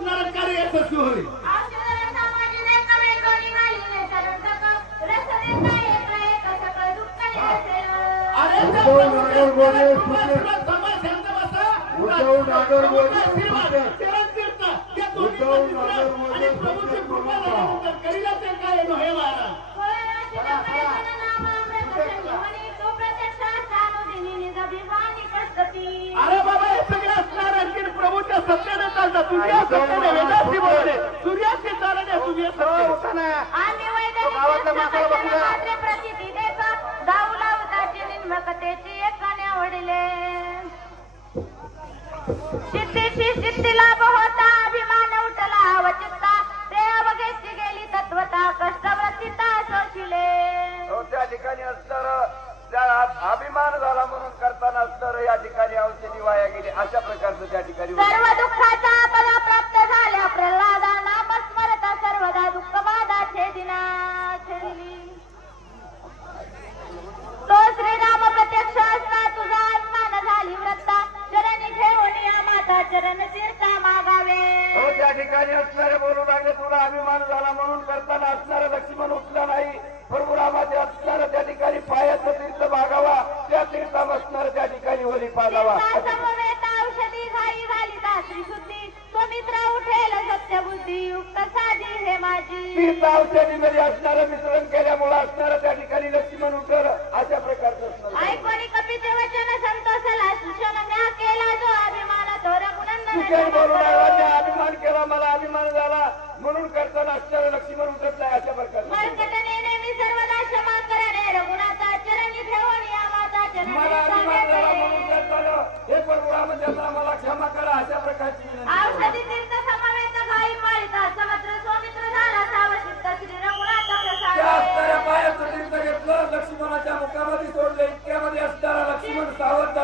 यशस्वी होईल. अरे त्या उद्धव शांत बसा. उद्धव नागरगोजे प्रभूचा आशीर्वाद, सुटे. चरण तीर्थ, या दोन्ही ठिकाणी असणारे बोलू लागले तुला अभिमान झाला म्हणून करताना असणारा लक्ष्मण उठला नाही. परशुरामाचे असणार त्या ठिकाणी पायाचं तीर्थ मागावा त्या तीर्थाम असणार त्या ठिकाणी होली पाजावा औषधी घाई घाली दासी शुद्धी. तो मित्र उठेल सत्य बुद्धी युक्त साधी हे माझी. तीर्थ औषधीमध्ये असणारं मिश्रण केल्यामुळे असणारं त्या ठिकाणी लक्ष्मण उठलं. अशा प्रकारचं तुझ्याही बोलू लागला रघुनंदन त्या अभिमान केला मला अभिमान झाला. म्हणून करताना असणारं लक्ष्मण उठत नाही अशा माता मला अभिमान झाला म्हणून करताना हे परशुरामचंद्र मला क्षमा करा अशा प्रकारची विनंती त्या पायाचं तीर्थ घेतलं लक्ष्मणाच्या मुखामध्ये सोडलं इतक्यामध्ये असणारा लक्ष्मण सावध